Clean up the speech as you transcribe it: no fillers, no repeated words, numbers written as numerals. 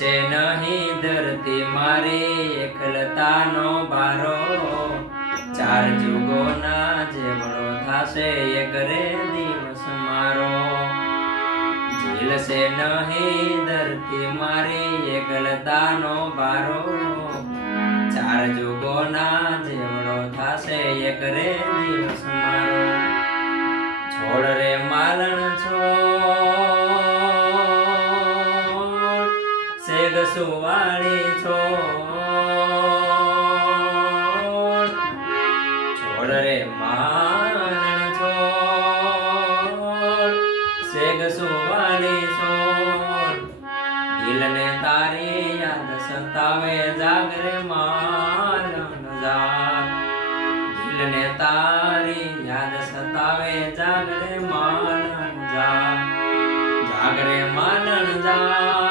ઝીલશે નહીં ધરતી મારી એકલતાનો ભારો, ચાર જુગોના જેવડો થાશે એક રે દિવસ મારો। ઝીલશે નહીં ધરતી મારી એકલતાનો ભારો, ચાર જુગોના જેવડો થાશે એક રે દિવસ મારો। છોડ રે માલણ છોડ, સેગ સુવાળી છોડ, છોડ રે માલણ છોડ, સેગ સુવાળી છોડ, દિલને તારી યાદ સતાવે જાગરે માલણ જાગ। દિલને તારી યાદ સતાવે જાગરે માલણ જાગ, જાગરે માલણ જાગ।